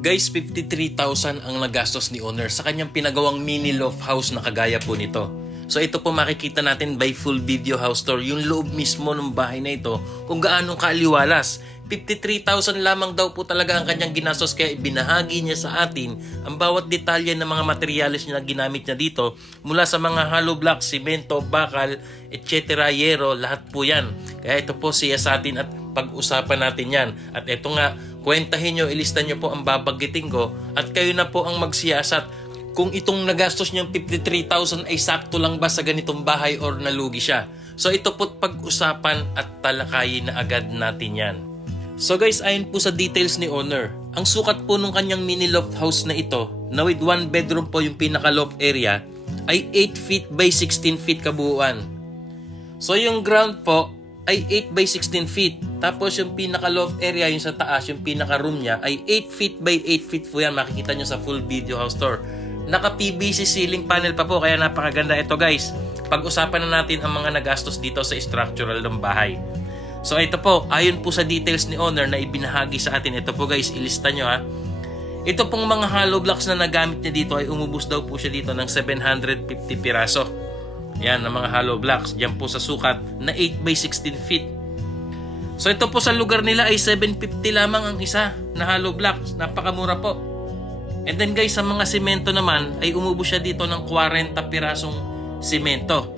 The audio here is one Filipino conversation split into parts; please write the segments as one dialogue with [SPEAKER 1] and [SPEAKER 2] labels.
[SPEAKER 1] Guys, 53,000 ang nagastos ni owner sa kanyang pinagawang mini loft house na kagaya po nito. So ito po makikita natin by full video house tour yung loob mismo ng bahay na ito kung gaano kaaliwalas. 53,000 lamang daw po talaga ang kanyang ginastos kaya ibinahagi niya sa atin ang bawat detalye ng mga materyales niya na ginamit niya dito mula sa mga hollow blocks, simento, bakal, etc. yero, lahat po yan. Kaya ito po siya sa atin at pag-usapan natin yan. At ito nga, kwentahin nyo, ilista nyo po ang babanggitin ko at kayo na po ang magsiyasat kung itong nagastos niyang 53,000 ay sakto lang ba sa ganitong bahay or nalugi siya. So ito po pag-usapan at talakayin na agad natin yan. So guys, ayon po sa details ni owner, ang sukat po nung kanyang mini loft house na ito, na with one bedroom po yung pinaka loft area, ay 8 feet by 16 feet kabuuan. So yung ground po ay 8 by 16 feet. Tapos yung pinaka loft area, yung sa taas, yung pinaka room niya ay 8 feet by 8 feet po yan. Makikita nyo sa full video house tour. Naka PVC ceiling panel pa po kaya napakaganda ito guys. Pag-usapan na natin ang mga nagastos dito sa structural ng bahay. So ito po, ayon po sa details ni owner na ibinahagi sa atin. Ito po guys, ilista nyo ha. Ito pong mga hollow blocks na nagamit niya dito ay umubos daw po siya dito ng 750 piraso. Yan, ang mga hollow blocks. Diyan po sa sukat na 8 by 16 feet. So ito po sa lugar nila ay 750 lamang ang isa na hollow blocks. Napakamura po. And then guys, sa mga simento naman ay umubos siya dito ng 40 pirasong simento.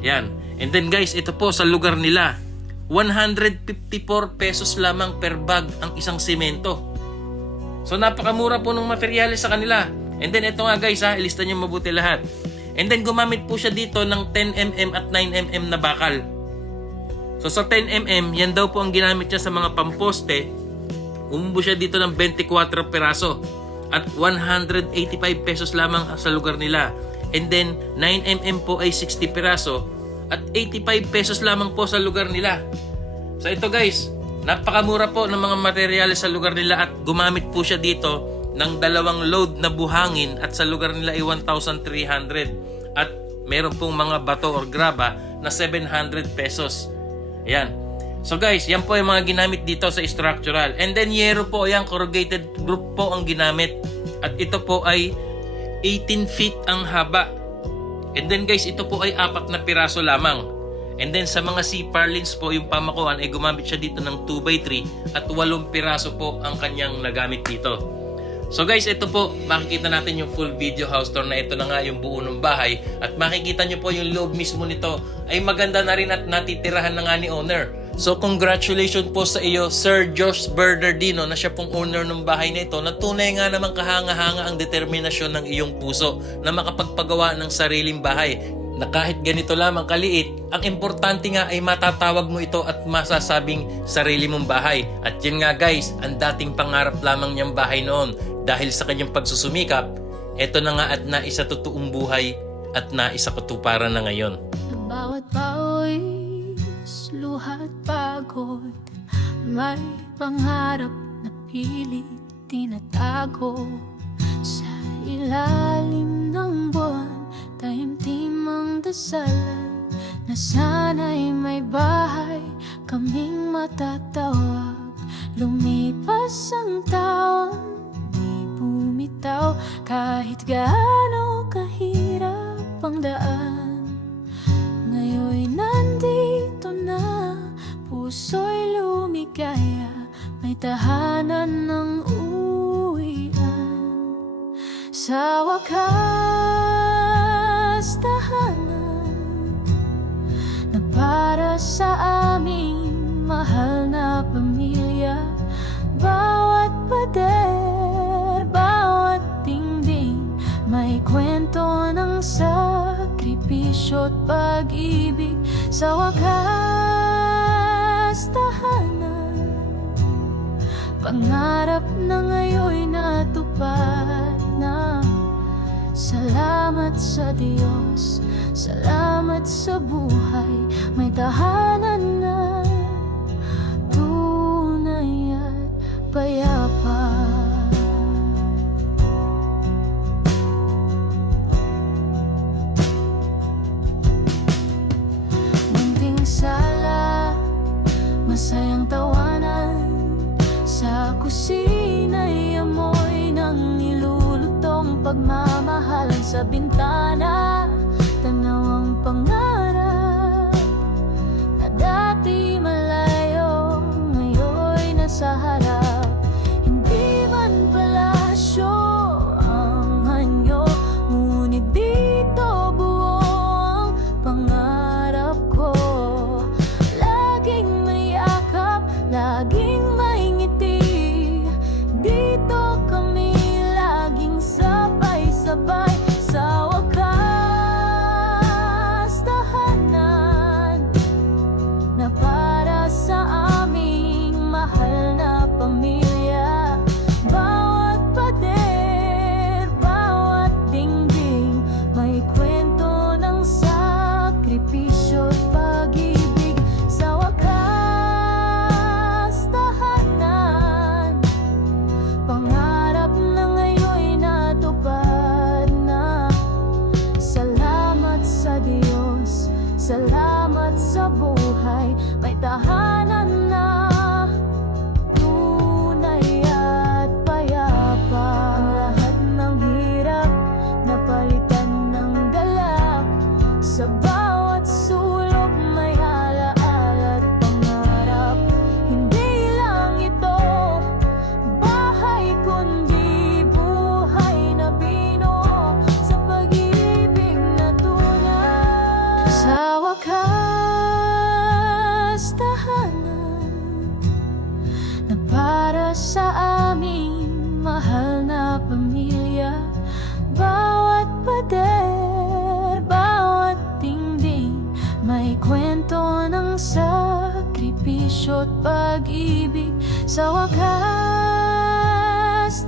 [SPEAKER 1] Yan. And then guys, ito po sa lugar nila. 154 pesos lamang per bag ang isang simento. So napakamura po ng materyales sa kanila. And then ito nga guys ha, ilista niyo mabuti lahat. And then gumamit po siya dito ng 10mm at 9mm na bakal. So sa 10mm, yan daw po ang ginamit niya sa mga pamposte. Umumbo siya dito ng 24 peraso at 185 pesos lamang sa lugar nila. And then 9mm po ay 60 peraso at 85 pesos lamang po sa lugar nila. So ito guys, napakamura po ng mga materyales sa lugar nila at gumamit po siya dito ng dalawang load na buhangin at sa lugar nila ay 1,300 at meron pong mga bato or graba na 700 pesos. Ayan. So guys, yan po yung mga ginamit dito sa structural. And then yero po, yan, corrugated group po ang ginamit. At ito po ay 18 feet ang haba. And then guys, ito po ay apat na piraso lamang. And then sa mga sea parlins po, yung pamakuan ay gumamit siya dito ng 2x3 at 8 piraso po ang kanyang nagamit dito. So guys, ito po, makikita natin yung full video house tour na ito na nga yung buo ng bahay at makikita nyo po yung loob mismo nito ay maganda na rin at natitirahan na nga ni owner. So congratulations po sa iyo Sir Josh Bernardino na siya pong owner ng bahay na ito na tunay nga namang kahanga-hanga ang determinasyon ng iyong puso na makapagpagawa ng sariling bahay na kahit ganito lamang kaliit, ang importante nga ay matatawag mo ito at masasabing sarili mong bahay. At yun nga guys, ang dating pangarap lamang niyang bahay noon dahil sa kanyang pagsusumikap, eto na nga at naisa totoong buhay at naisa katuparan na ngayon.
[SPEAKER 2] Bawat pawis, luhat pagod May pangarap na pilit tinatago Sa ilalim ng buwan Taimtim ang dasalan Na sana'y may bahay Kaming matatawag. Lumipas ang taon Di bumitaw Kahit gaano kahirap ang daan. Ngayon'y nandito na Puso'y lumigaya May tahanan ng uwian. Sa wakas tahanan Na para sa aming mahal na pamilya. Bawat pader, bawat dingding May kwento ng sakripisyo at pag-ibig. Sa wakas tahanan Pangarap na ngayon'y natupad Salamat sa Diyos, salamat sa buhay, may tahanan na tunay at payapa. Munting sala, masayang tawanan sa kusina'y amoy ng nilulutong pagmamahal sa bintana. kulot pag-ibig sa wakas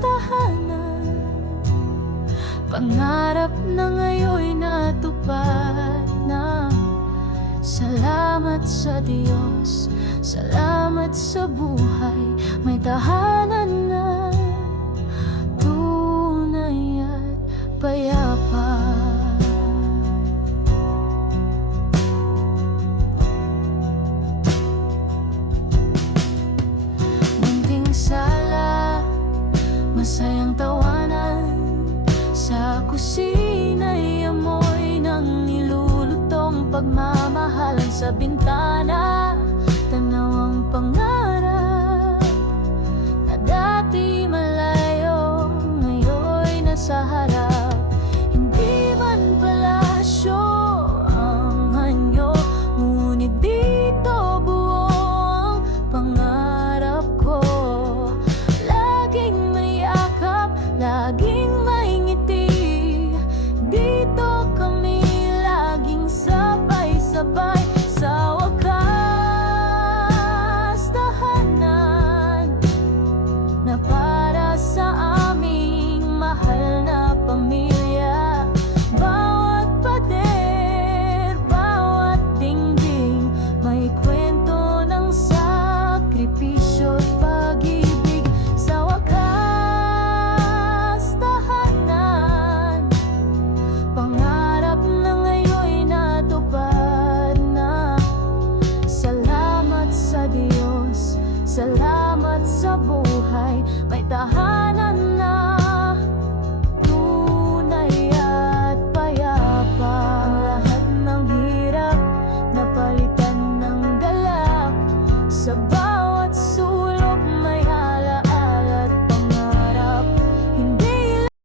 [SPEAKER 2] tahanan. Pangarap na ngayon natupad na. Salamat sa Diyos, salamat sa buhay May tahanan na. Tunay at payag pagmamahalan sa bintana Tanawang pangalan